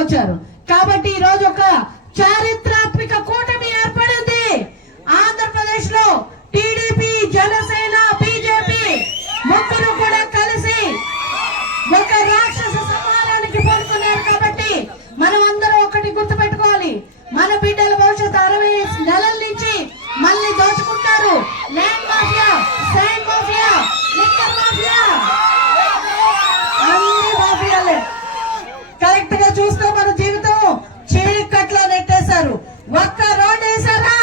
తీసుకొచ్చారు. కాబట్టి ఈ రోజు ఒక చారిత్రాత్మక కూటమి ఏర్పడింది ఆంధ్రప్రదేశ్ లో. టీడీపీ, జనసేన, బీజేపీ ముగ్గురు కూడా కలిసి ఒక రాక్షస సంహారానికి పూనుకున్నారు. కాబట్టి మనం అందరం ఒకటి గుర్తుపెట్టుకోవాలి, మన బిడ్డల భవిష్యత్తు 60 నెలల నుంచి మళ్ళీ దోచుకుంటారు. Land mafia, sand mafia, liquor mafia, అన్ని మాఫియాలే. కరెక్ట్ గా చూస్తే మన జీవితం చీకట్లో నెట్టేశారు. ఒక్క రోడ్ వేసారా?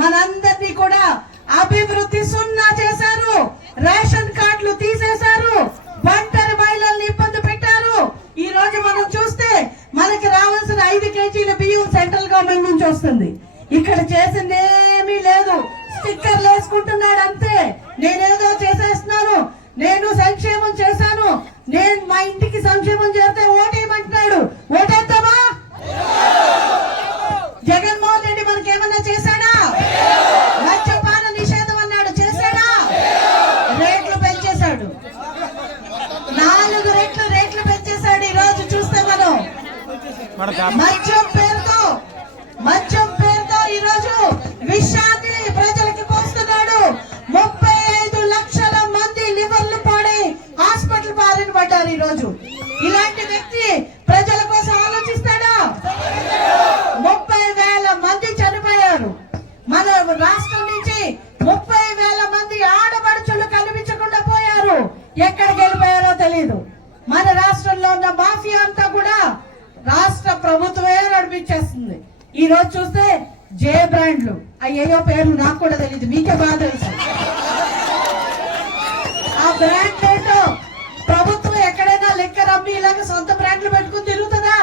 మనందరినీ కూడా అభివృద్ధి సున్నా చేశారు. రేషన్ కార్డులు తీసేశారు. ఒంటరి మహిళల్ని ఇబ్బంది పెట్టారు. ఈ రోజు మనం చూస్తే మనకి రావాల్సిన 5 కేజీల బియ్యం సెంట్రల్ గవర్నమెంట్ నుంచి వస్తుంది. ఇక్కడ చేసింది ఏమీ లేదు. స్టిక్కర్లు వేసుకుంటున్నాడు అంతే. నేనేదో చేసేస్తున్నాను, నేను సంక్షేమం చేశాను, నేను మా ఇంటికి సంక్షేమం చేస్తే ఓటేయమంటున్నాడు. ఓటేద్దామా? జగన్మోహన్ రెడ్డి మనకి ఏమన్నా చేశాడా? మద్యపాన నిషేధం అన్నాడు, చేశాడా? రేట్లు పెంచేశాడు, 4 రెట్లు రేట్లు పెంచేశాడు. ఈ రోజు చూస్తే మనం మద్యం పేరుతో ఈ రోజు విషాన్ని ప్రజలకి పోస్తున్నాడు. 35 లక్షల మంది లివర్లు పాడై హాస్పిటల్ బారిన పడ్డారు. ఈ రోజు ఇలాంటి వ్యక్తి ప్రజల కోసం ఆలోచిస్తాడా? 30,000 మంది చనిపోయారు. మన రాష్ట్రం నుంచి 30,000 మంది ఆడపడుచులు కనిపించకుండా పోయారు. ఎక్కడికి వెళ్ళిపోయారో తెలియదు. మన రాష్ట్రంలో ఉన్న మాఫియా అంతా కూడా రాష్ట్ర ప్రభుత్వమే నడిపించేస్తుంది. ఈ రోజు చూస్తే జే బ్రాండ్లు, అయ్యో పేర్లు నాకు కూడా తెలియదు, మీకే బాగా తెలుసు. ఆ బ్రాండ్ ఏంటో ప్రభుత్వం ఎక్కడైనా లిక్కర్ అమ్మి ఇలాగ సొంత బ్రాండ్లు పెట్టుకుని తిరుగుతుందా?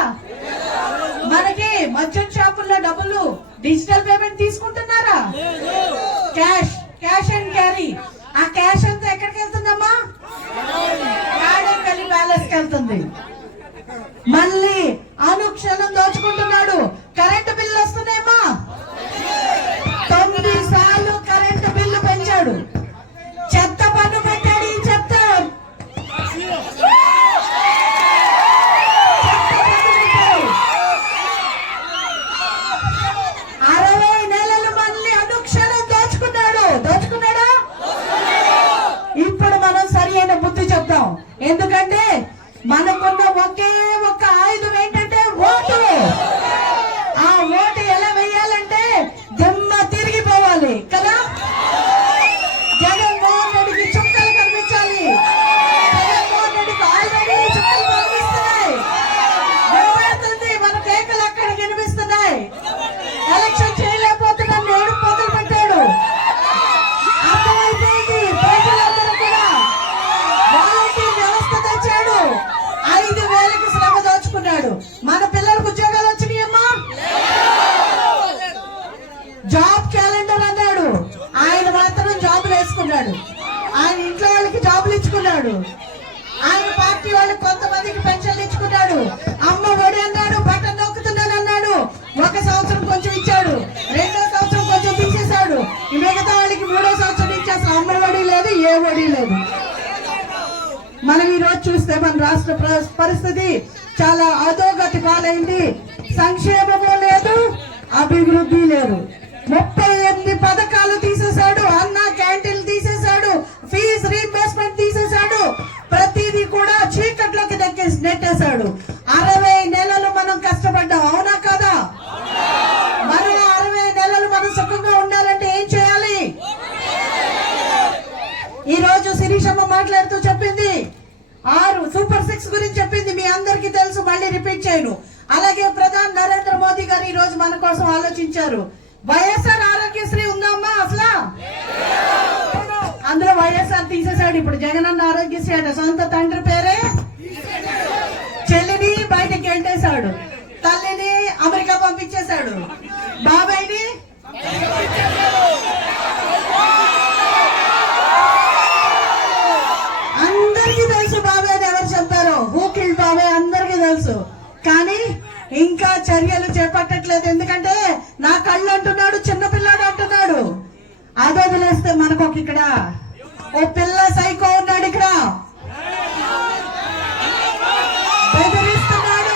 మనకి మద్యం షాపుల్లో డబ్బులు డిజిటల్ పేమెంట్ తీసుకుంటున్నారా? Cash and carry. ఆ క్యాష్ అంతా ఎక్కడికి వెళ్తుందమ్మా? కాడేపల్లి ప్యాలెస్ కి వెళ్తుంది. మళ్ళీ అనుక్షణం దోచుకుంటున్నాడు. కరెంటు బిల్లు వస్తున్నాయమ్మా, 9 సార్లు కరెంటు బిల్లు పెంచాడు. చెత్త పన్ను పెట్టాడు. ఈ చెత్త 60 నెలలు మళ్ళీ అనుక్షణం దోచుకున్నాడా? ఇప్పుడు మనం సరి అయిన బుద్ధి చెప్తాం. ఎందుకంటే మనకున్న ఒకే ఒక్క ఆయుధం ఏంటంటే ఓటు. ఆ ఓటు ఎలా వేయాలంటే దిమ్మ తిరిగిపోవాలి కదా. జగన్మోహన్ రెడ్డికి చుక్కలు కనిపించాలి. జగన్మోహన్ రెడ్డికి ఆల్రెడీ చుక్కలు కనిపిస్తున్నాయి. వినబడుతుంది, మన కేకలు అక్కడ కనిపిస్తున్నాయి. ఎలక్షన్ చేయలేకపోతున్నాను, ఏడుపు మొదలు పెట్టాడు. అర్థమైపోయింది. ప్రజలందరూ కూడా వాలంటీర్ వ్యవస్థ తెచ్చాడు. 5,000కి శ్రమ దోచుకున్నాడు. మన పిల్లలకు ఉద్యోగాలు వచ్చినాయమ్మా? జాబ్ క్యాలెండర్ అన్నాడు, ఆయన మాత్రం జాబులు వేసుకున్నాడు. ఆయన ఇంట్లో వాళ్ళకి జాబులు ఇచ్చుకున్నాడు. ఆయన పార్టీ వాళ్ళకి కొంతమందికి పెన్షన్లు ఇచ్చుకున్నాడు. అమ్మ ఒడి అన్నాడు, బటన్ నొక్కుతున్నాను అన్నాడు. 1 సంవత్సరం కొంచెం ఇచ్చాడు, 2వ సంవత్సరం కొంచెం తీసేశాడు. మిగతా వాళ్ళకి 3వ సంవత్సరం ఇచ్చి అసలు అమ్మ ఒడి లేదు, ఏ ఒడి లేదు. మనం ఈ రోజు చూస్తే మన రాష్ట్ర పరిస్థితి చాలా అధోగతి పాలైంది. సంక్షేమము లేదు, అభివృద్ధి లేదు. 38 పథకాలు తీసేశాడు. అన్న క్యాంటీన్లు తీసేశాడు, ఫీజు రీయింబర్స్మెంట్ తీసేశాడు. ప్రతిదీ కూడా చీకట్లోకి నెట్టేశాడు. 60 నెలలు మనం కష్టపడ్డాం, అవునా కదా? మరో 60 నెలలు మనం సుఖంగా ఉండాలంటే ఏం చేయాలి? ఈ రోజు శిరీషమ్మ మాట్లాడుతూ చెప్పింది 6 సూపర్ 6 గురించి చెప్పింది. మీ అందరికీ తెలుసు, మళ్ళీ రిపీట్ చేయను. అలాగే ప్రధాని నరేంద్ర మోదీ గారు ఈ రోజు మన కోసం ఆలోచించారు. వైఎస్ఆర్ ఆరోగ్యశ్రీ ఉందమ్మా? అసలు అందులో వైఎస్ఆర్ తీసేశాడు. ఇప్పుడు జగన్ అన్న ఆరోగ్యశ్రీ అంటే సొంత తండ్రి పేరే. చెల్లిని బయటకి ఎంటేశాడు, తల్లిని అమెరికా పంపించేశాడు, బాబాయిని అందరికీ తెలుసు. బాబాయ్ని ఎవరు చెప్పారో, హూ కిల్డ్ బాబాయ్ అందరికీ తెలుసు. కానీ ఇంకా చర్యలు చేపట్టట్లేదు. ఎందుకంటే నా కళ్ళు అంటున్నాడు, చిన్నపిల్లాడు అంటున్నాడు. అదే వదిలేస్తే మనకు ఇక్కడ ఓ పిల్ల సైకో ఉన్నాడు, ఇక్కడ బెదిరిస్తున్నాడు.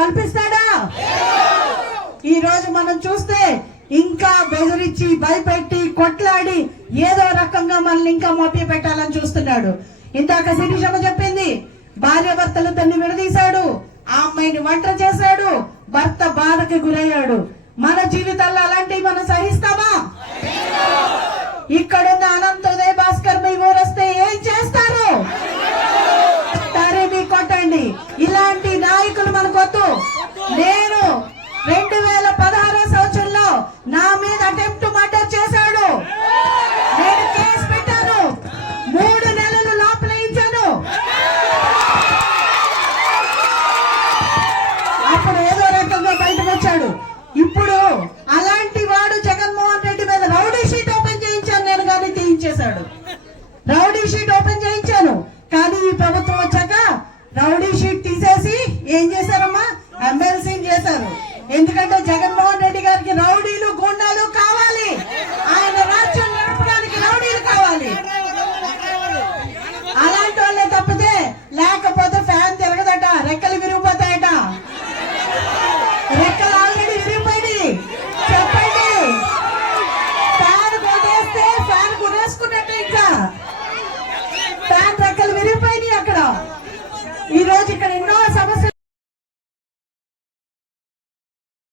కల్పిస్తాడా? ఈ రోజు మనం చూస్తే ఇంకా బెదిరించి భయపెట్టి కొట్లాడి ఏదో రకంగా మనల్ని ఇంకా మభ్య పెట్టాలని చూస్తున్నాడు. ఇందాక శిరీషమ్మ చెప్పింది, భార్య భర్తలు తన్ని విడదీశాడు, ఆ అమ్మాయిని ఒంటరి చేశాడు, భర్త బాధకి గురయ్యాడు. మన జీవితాల్లో అలాంటివి మనం సహిస్తామా? ఇక్కడున్న అనంతోదయ భాస్కర్ మీ ఊరొస్తే ఏం చేస్తారు? తరిమి కొట్టండి. ఇలాంటి నాయకులు మనకొద్దు. నేను 2016 సంవత్సరంలో నా మీద అటెంప్ట్ మర్డర్ చేశాడు. నేను కేసు పెట్టాను, 3 నెలలు లోపల ఇచ్చాను. అప్పుడు ఏదో రకంగా బయటకు వచ్చాడు. ఇప్పుడు అలాంటి వాడు జగన్మోహన్ రెడ్డి మీద రౌడీ షీట్ ఓపెన్ చేయించాను నేను, కానీ తీయించేశాడు. రౌడీ షీట్ ఓపెన్ చేయించాను, కానీ ఈ ప్రభుత్వం వచ్చాక రౌడీ షీట్ తీసేసి ఏం చేశారమ్మా, ఎమ్మెల్సీని చేశారు. ఎందుకంటే జగన్మోహన్ రెడ్డి గారికి రౌడీ